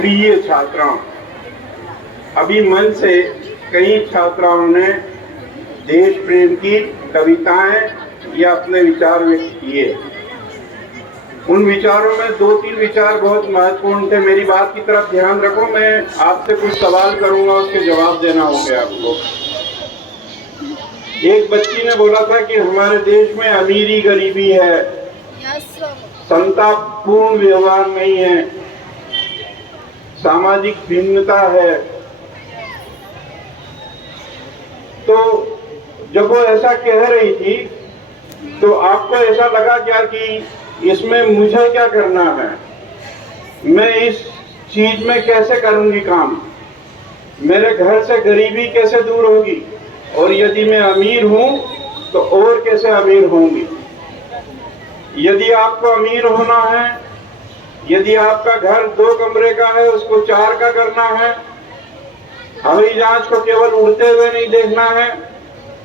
प्रिय छात्राओं, अभी मन से कई छात्राओं ने देश प्रेम की कविताएं या अपने विचार व्यक्त किए। उन विचारों में 2-3 विचार बहुत महत्वपूर्ण थे। मेरी बात की तरफ ध्यान रखो। मैं आपसे कुछ सवाल करूंगा, उसके जवाब देना होगा आपको। एक बच्ची ने बोला था कि हमारे देश में अमीरी गरीबी है, समतापूर्ण व्यवहार नहीं है, सामाजिक भिन्नता है। तो जब वो ऐसा कह रही थी तो आपको ऐसा लगा क्या कि इसमें मुझे क्या करना है, मैं इस चीज में कैसे करूंगी काम, मेरे घर से गरीबी कैसे दूर होगी, और यदि मैं अमीर हूं तो और कैसे अमीर होंगी। यदि आपको अमीर होना है, यदि आपका घर 2 कमरे का है उसको 4 का करना है, हवाई जहाज को केवल उड़ते हुए नहीं देखना है,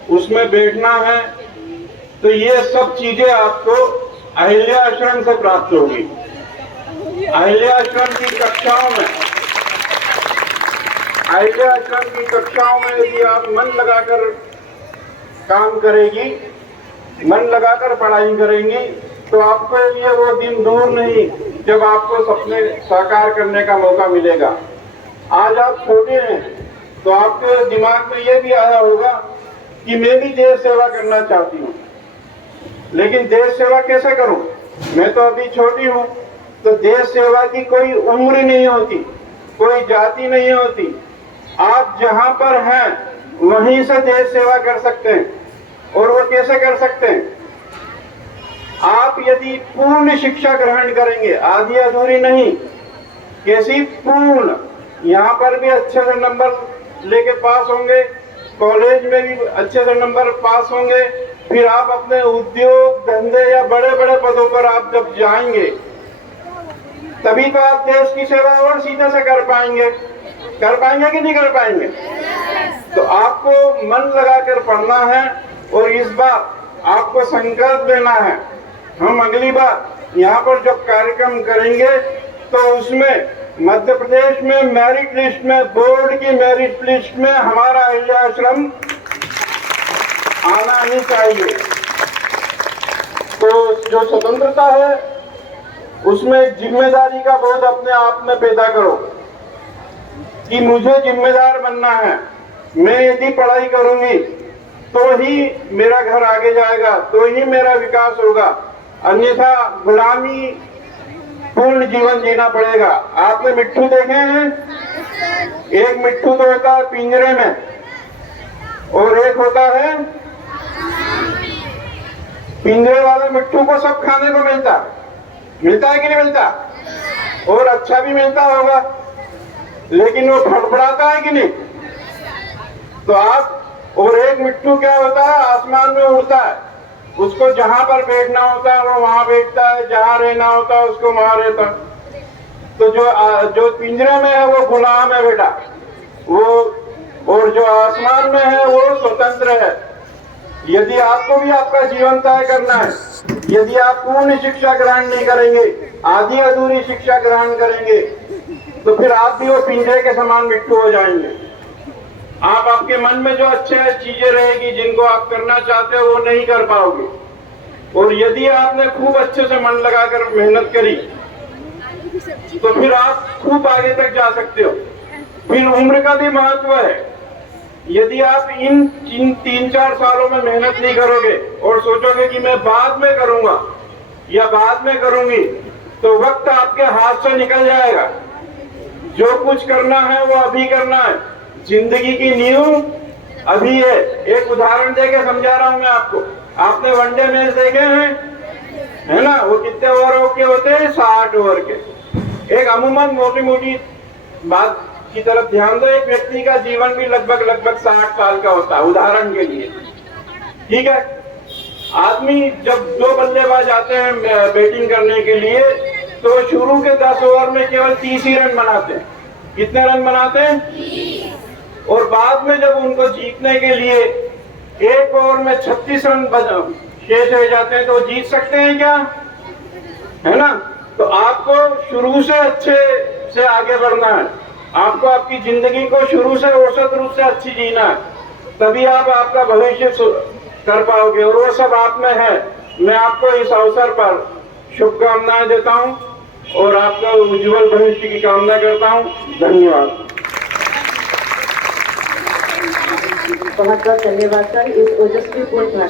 उसमें बैठना है, तो ये सब चीजें आपको अहिल्या आश्रम से प्राप्त होगी। अहिल्या आश्रम की कक्षाओं में यदि आप मन लगाकर काम करेगी, मन लगाकर पढ़ाई करेंगी, तो आपको ये वो दिन दूर नहीं जब आपको सपने साकार करने का मौका मिलेगा। आज आप छोटे हैं तो आपके दिमाग में ये भी आया होगा कि मैं भी देश सेवा करना चाहती हूँ, लेकिन देश सेवा कैसे करूं, मैं तो अभी छोटी हूँ। तो देश सेवा की कोई उम्र नहीं होती, कोई जाति नहीं होती। आप जहां पर हैं वहीं से देश सेवा कर सकते हैं। और वो कैसे कर सकते हैं? आप यदि पूर्ण शिक्षा ग्रहण करेंगे, आधी अधूरी नहीं, कैसी पूर्ण, यहाँ पर भी अच्छे से नंबर लेके पास होंगे, कॉलेज में भी अच्छे से नंबर पास होंगे, फिर आप अपने उद्योग धंधे या बड़े बड़े पदों पर आप जब जाएंगे तभी तो आप देश की सेवा और सीधे से कर पाएंगे कि नहीं कर पाएंगे? तो आपको मन लगाकर पढ़ना है और इस बार आपको संकल्प लेना है। हम अगली बार यहाँ पर जब कार्यक्रम करेंगे तो उसमें मध्य प्रदेश में मेरिट लिस्ट में, बोर्ड की मेरिट लिस्ट में हमारा अहिल्या आश्रम आना ही चाहिए। तो जो स्वतंत्रता है उसमें जिम्मेदारी का बोध अपने आप में पैदा करो कि मुझे जिम्मेदार बनना है। मैं यदि पढ़ाई करूंगी तो ही मेरा घर आगे जाएगा, तो ही मेरा विकास होगा, अन्यथा गुलामी पूर्ण जीवन जीना पड़ेगा। आपने मिट्ठू देखे हैं? एक मिट्ठू तो होता है पिंजरे में और एक होता है, पिंजरे वाले मिट्ठू को सब खाने को मिलता है कि नहीं मिलता? और अच्छा भी मिलता होगा, लेकिन वो फड़फड़ाता है कि नहीं? तो आप, और एक मिट्ठू क्या होता है, आसमान में उड़ता है, उसको जहां पर बैठना होता है वो वहां बैठता है, जहां रहना होता है उसको वहां रहता है। तो जो पिंजरे में है वो गुलाम है बेटा, वो, और जो आसमान में है वो स्वतंत्र है। यदि आपको भी आपका जीवन तय करना है, यदि आप पूर्ण शिक्षा ग्रहण नहीं करेंगे, आधी अधूरी शिक्षा ग्रहण करेंगे, तो फिर आप भी वो पिंजरे के समान मिट्टू हो जाएंगे। आप, आपके मन में जो अच्छे चीजें रहेगी जिनको आप करना चाहते हो वो नहीं कर पाओगे। और यदि आपने खूब अच्छे से मन लगाकर मेहनत करी तो फिर आप खूब आगे तक जा सकते हो। फिर उम्र का भी महत्व है। यदि आप इन 3-4 सालों में मेहनत नहीं करोगे और सोचोगे कि मैं बाद में करूंगा या बाद में करूंगी, तो वक्त आपके हाथ से निकल जाएगा। जो कुछ करना है वो अभी करना है। जिंदगी की नींव अभी है। एक उदाहरण देके समझा रहा हूं मैं आपको। आपने वनडे मैच देखे हैं, है ना? वो कितने ओवरों के होते हैं? 60 ओवर के। एक अमूमन मोटी मोटी बात की तरफ ध्यान दो, एक व्यक्ति का जीवन भी लगभग 60 साल का होता है, उदाहरण के लिए, ठीक है? आदमी जब 2 बल्लेबाज आते हैं बैटिंग करने के लिए तो शुरू के 10 ओवर में केवल 30 ही रन बनाते हैं। कितने रन बनाते हैं? और बाद में जब उनको जीतने के लिए एक ओवर में 36 रन शेष रह जाते हैं तो जीत सकते हैं क्या? है ना? तो आपको शुरू से अच्छे से आगे बढ़ना है। आपको आपकी जिंदगी को शुरू से औसत रूप से अच्छी जीना है, तभी आप आपका भविष्य कर पाओगे, और वो सब आप में है। मैं आपको इस अवसर पर शुभकामनाएं देता हूं और आपका उज्जवल भविष्य की कामना करता हूं। धन्यवाद। बहुत बहुत धन्यवाद सर इस ओजस्वीपूर्ण भाषण